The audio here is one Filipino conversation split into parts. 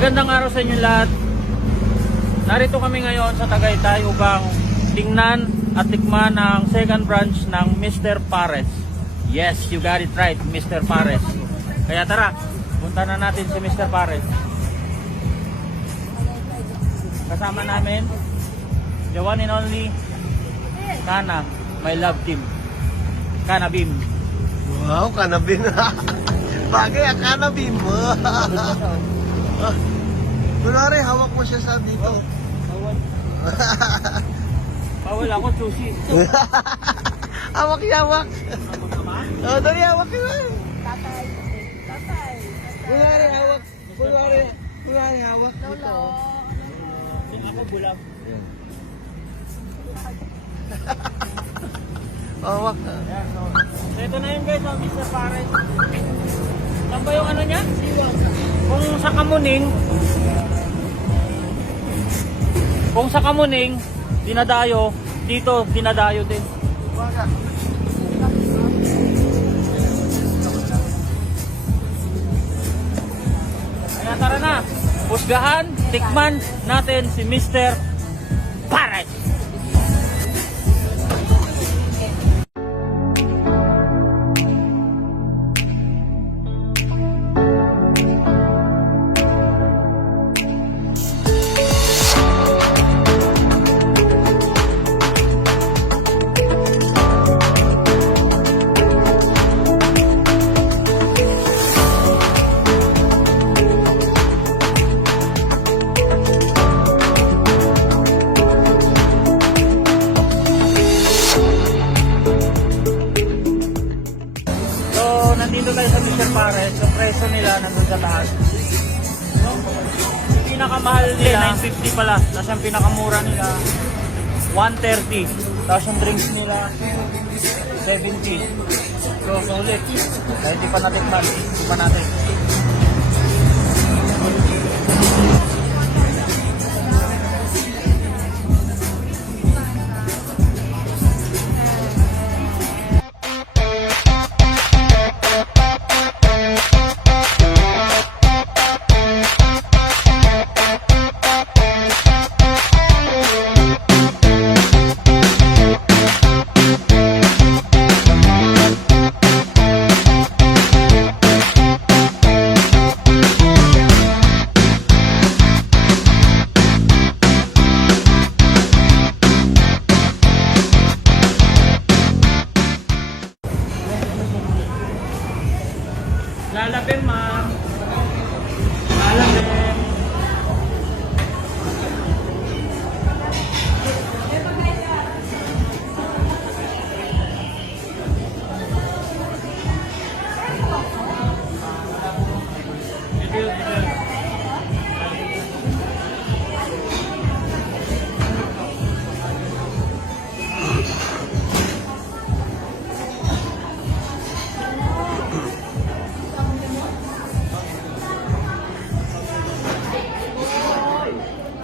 Magandang araw sa inyo lahat. Narito kami ngayon sa Tagaytay upang tingnan at tikman ang second branch ng Mr. Pares. Yes, you got it right, Mr. Pares. Kaya tara, punta na natin si Mr. Pares. Kasama namin, the one and only Kana, my love team. Kana Bim. Wow, kanabin. Bagay ang kanabin mo. Kunwari, hawak mo siya sa dito. Bawal ako, sushi. Hawak niya, hawak. Oh, dali, hawak niya. Tatay. Kunwari, hawak. Kunwari, hawak. Lolo. Yung ako bulag. Hawak. Ayan, so ito na yun guys, ang Mr. Pares. Saan ba yung ano niya? Kung sa Kamuning, dinadayo, dito dinadayo din. Kaya tara na, husgahan, tikman natin si Mr. Pares. Nandito tayo sa Mr. Pares, yung presyo nila nandun sa taas. Yung pinakamahal nila, 950 pala. Tapos yung pinakamura nila, 130. Tapos yung drinks nila, 70. So, sulit. Dahil di pa natin man. Di pa natin. Lalapin, ma'am. Lalapin.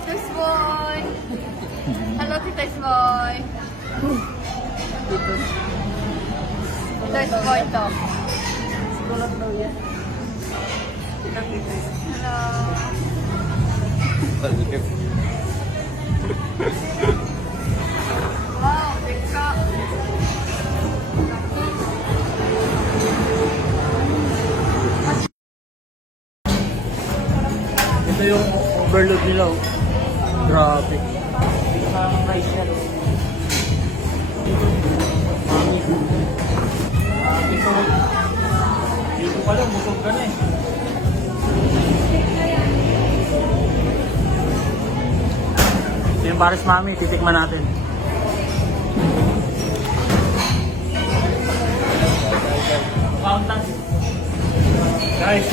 Toys boy. Hello, Toys boy. Toys boy to. Hello. Wow, bigka. Ito yung overload nila. Oh. Grabe. Parang nice yan. Mami. Ito. Dito pala, busog ka na eh. Ito yung Pares Mami, titikman natin. Fountain. Guys.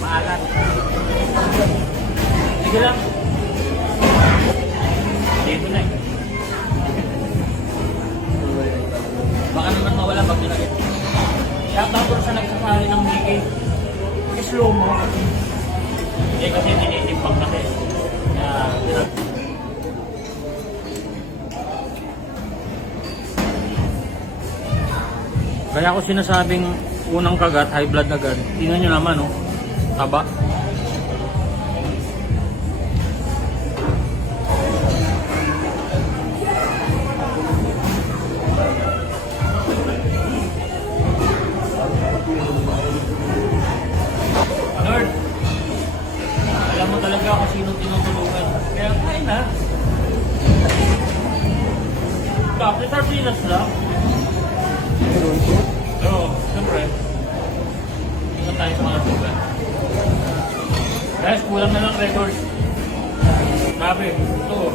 Maalat. Sige lang. Dito na eh. Baka naman mawala pag pinagit. Shoutout sa nagsasali ng Mickey. Slow mo. Hindi kasi tinitimpag kasi. Kaya ako sinasabing unang kagat, high blood agad. Tingnan nyo naman, oh. Taba. may sardinas lang. Oo, siyempre. Tingnan tayo sa mga sugar. Guys, kulang na ng records. Grabe, ito.